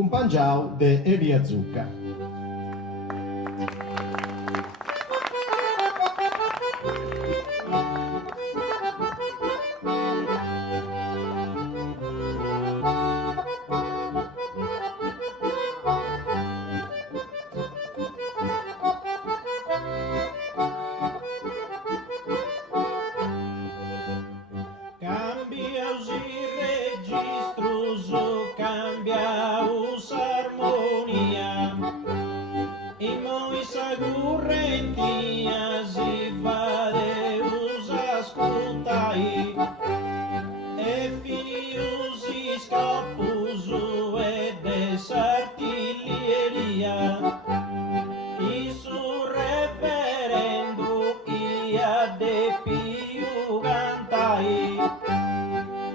accompagnato de Elia Zucca.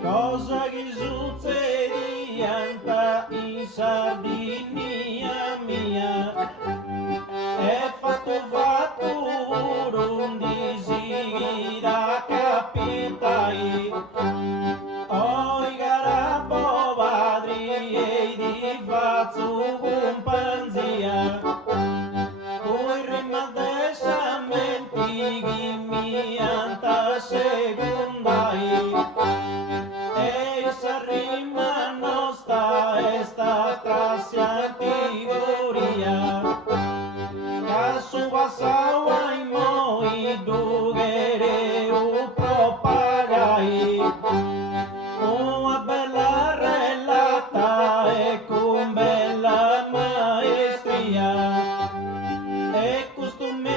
Cosa che succede in Sardinia mia è fatto un disegno da capitai oi garabo padri e di faccio companzia poi rimandesamenti che mi anta secondai e sa rima nostra è stata categoria caso passava in moi dogere o propagai una bella relata e con bella maestria e costumi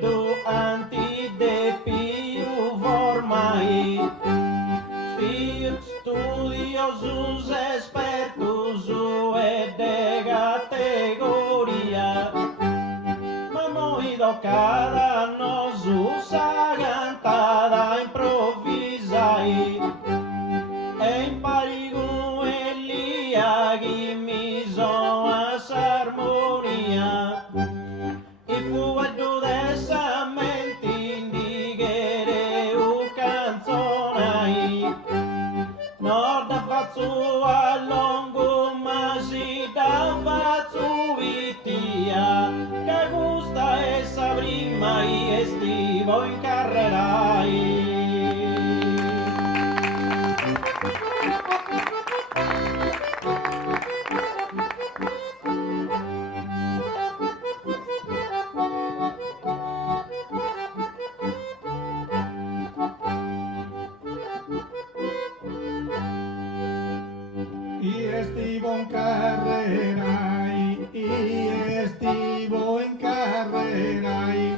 do anti de più formai studiosus expertus e de categoria ma moi do cara nos usa cantada improvisai e imparigo elia che mi son as armonia e fu addo dessa mente indigere o canzonai no da faccio a lungo ma si da faccio vitia che gusta essa prima e estivo in carrerai. Estivo in carrerai, estivo in carrerai,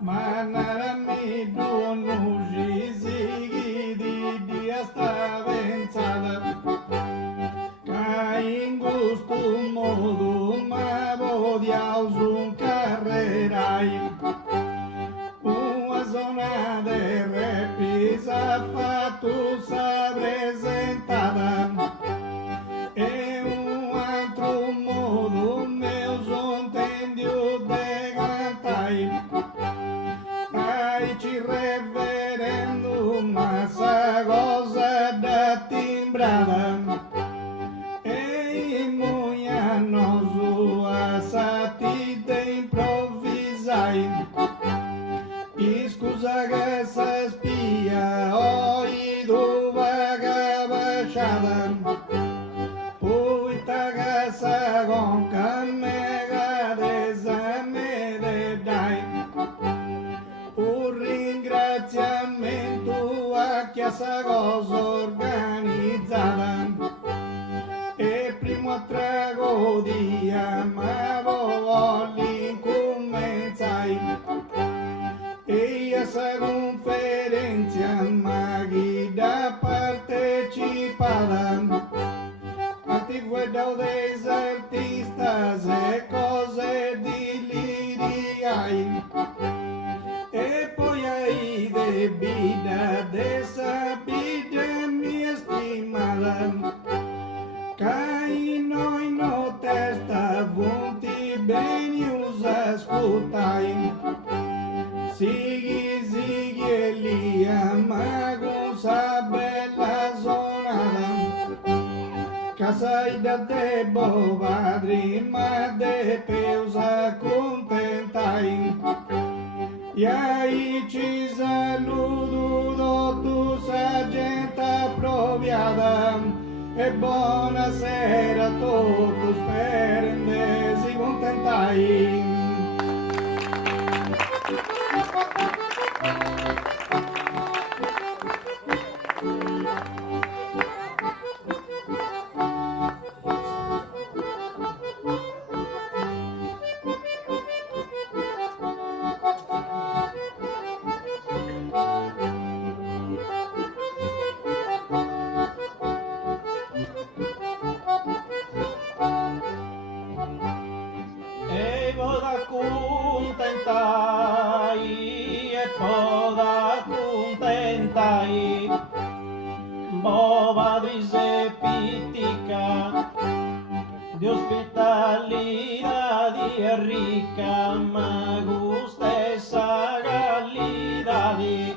ma narami non usi di sta venzata, che in gusto modo ma vodiaus un carrerai, una zona de repisa fatto sa presentata. E un altro modo meu sontendio de cantai ai ci reverendo massa cosa da timbrada e moia nosu a satite improvvisai e scusa che sa spia oi do vagabasciata casa con cammega desame de dai un ringraziamento a chiesa cosa organizzata e primo a trago di amavo l'incommensai e a sa conferenza maghi da partecipata guardao dei artistas e cose di liriai e poi ai de vida de sabida mia stimata che noi no testa vunti bene usa ascoltai sighi Elia mago sa bella zonata Casai da debo padri ma de peusa contentai. E aí ci saludo tu gente appropriata e buonasera a tutti sperendesi contentai. E voda contentai, e voda contentai, bova drise pitica, di ospitalità di ricca, ma gustessa gallidadi,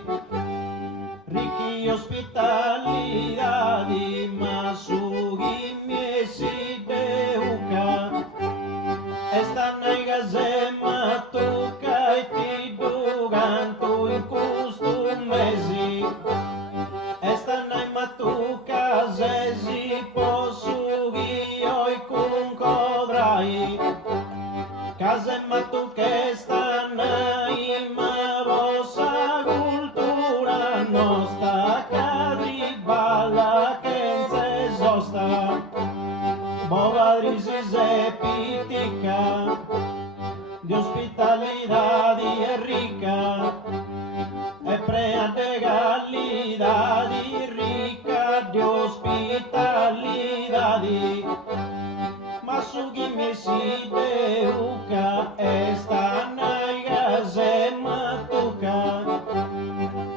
ricchi ospitalitadi, ma sughi miesi deuca. Esta naiga zema tuca e ti duganto in costumesi. Esta naima tuca zesi posugi oi kun kodrai. Kazema tuca esta naima vosa cultura nostra cadribala kense zosta. Bovadrisi zepitica, di ospitalità è ricca, e prea de gallida di ricca, di ospitalità ma su chi mi si deuca, esta naiga zema tuca,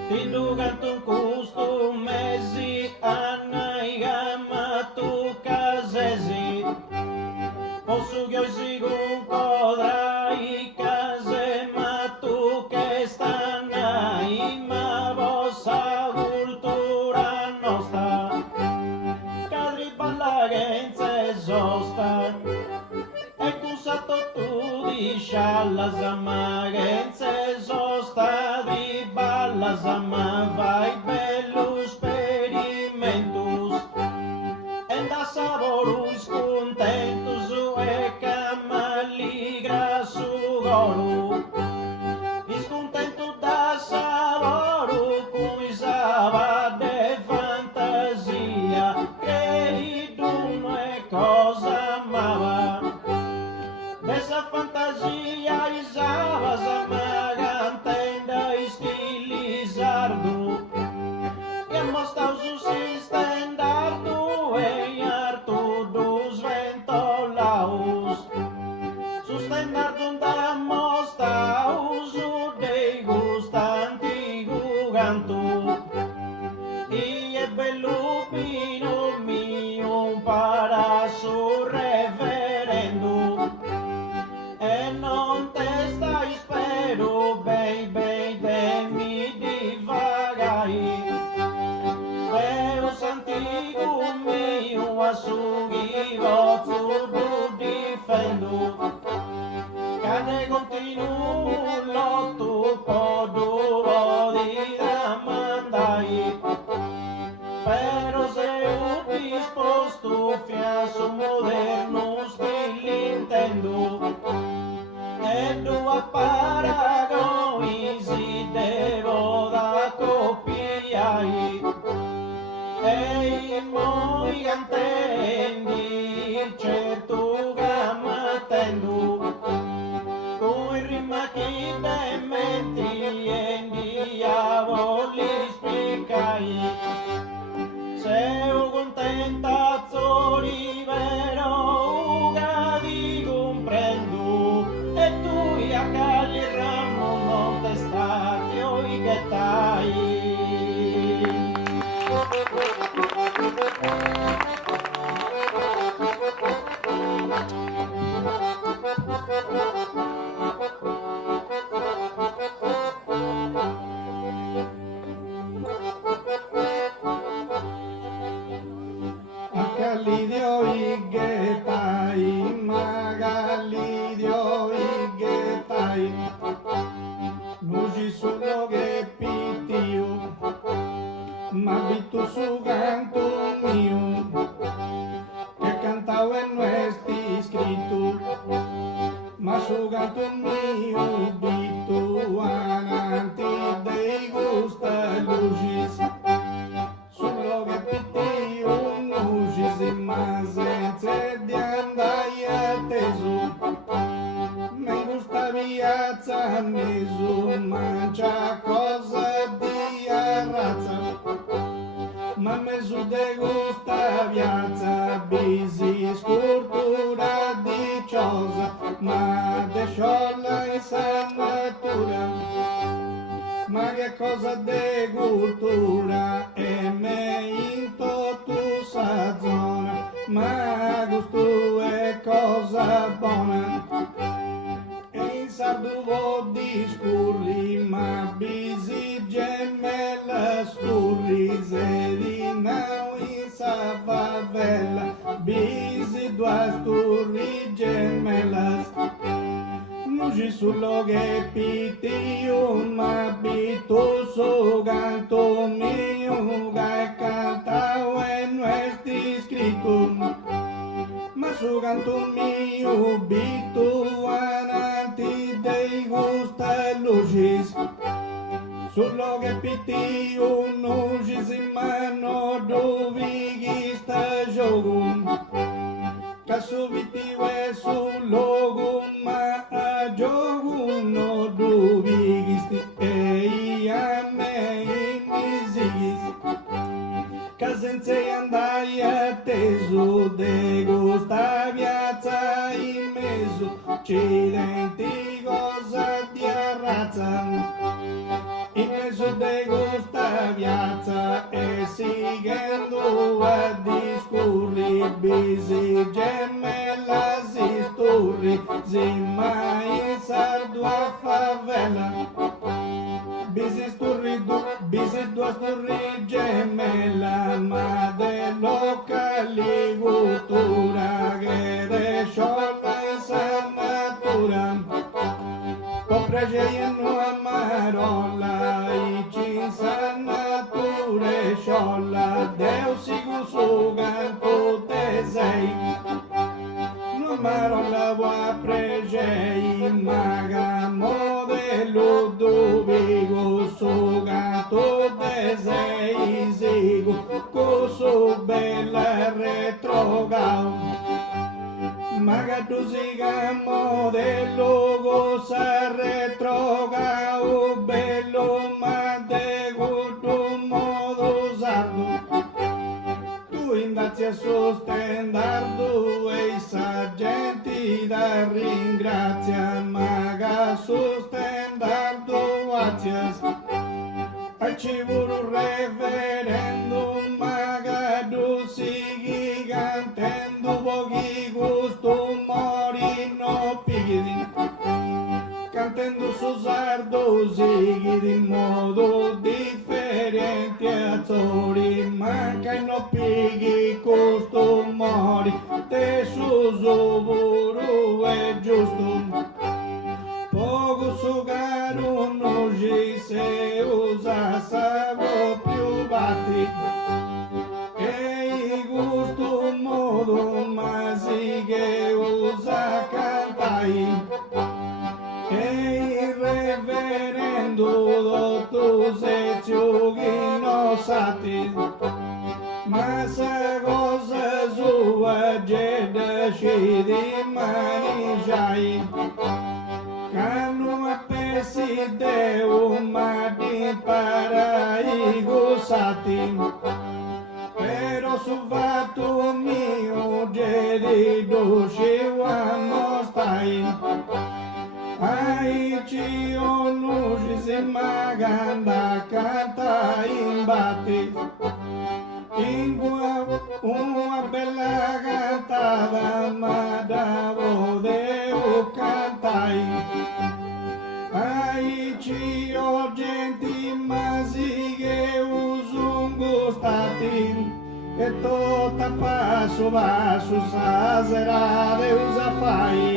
ti duganto un costumesi, anaiga matuca zesi. Posso che si concodrai case ma tu che stanai ma vossa cultura nostra cadri balla che se sosta e cusato tu di scialla zamma che se sosta di balla zamma vai bello sperimentus e da saborus contentus e camalligra su golu iscontento da savoru cui sava de fantasia che d'uno è cosa amava dessa fantasia isava zamagantenda stilizardu e mostau su si standardu e artu dos ventolaus sustendardum da mostaus u dei gustanti gugantu e bellupino mio para su referendum e non te stai spero bei de mi divagai Deus antigo mio assughi vozzo du difendo cane continuo lotto podo di ramandai però se un disposto fiaso moderno still'intendo e due paragoni si devo da copiai e moi cantendi certo gammatendo coi rimacchi de menti e diavoli spiccai sei contenta zori vero uga di comprendo e tu a cagli ighetai, magalidio ighetai, nugi solo che pitiu, ma bitu su canto mio, che cantavo e non è scritto, ma su canto mio bitu avanti dei gusta lugis, solo che pitiu lugis, ma senza di andai atteso, me gusta piazza mesu, mangia cosa di razza, ma mesu de gusta piazza, bisi scultura diciosa, ma de sciolla in natura, ma che cosa de cultura, e me in tutta sa zona, ma gusto è cosa buona, in sardo discurri, ma bisi gemella scurri, sedinau in sa favela, bisi dua sturri gemellas, nugi sullo che pitiu, ma bitu su canto mio, che cantau e non è scritto, ma su canto mio bitu avanti dei gusta lugis, sullo che pitiu nugis in mano dove sta gioco, che su pitiu è sul logo, ma a gioco no dove sti e a me in misigis, che senza andai atteso de gusta piazza in mezzo, accidenti cosa di razza, in mezzo de gusta piazza e seguendo a discurri, bisi gemella si sturri, zimma in sardo a favela, bisi sturri, bisi dua sturri gemella, ma de locali cultura, che de sciolla in sa natura, popregeiano a marola, i cinsa natura e sciolla, deu sigu su canto te sei, no marola va pregei, maga modello dubigo, su canto te sei sigu, coso bella retrogao, maga tu siga modello goza retrogao, bello ma de gusto modo sardo, tu indazzi a sostendardo e sa gente da ringrazia, maga sostendardo gracias, a civuru referendum, maga du sigi cantendo pochi gusto mori no pighi, cantando su sardo sighi in modo differente azzori, manca no pighi gusto mori, te su zuburu è giusto, poco su caro non ci se usa savo più batti, e gusto modo ma si che usa cantai, e il reverendo dotto sezioni no sati, ma sa cosa sua geda scidi mangiai, canu a pesi deu ma di paraigo sati, però su fatto mio gedi doce uomo stai, ai ci onuci si maganda canta in batti, in una bella cantata ma da vodeo cantai, ai ci ho genti ma si che usungo stati, e tota passo passo sazera Deus a fai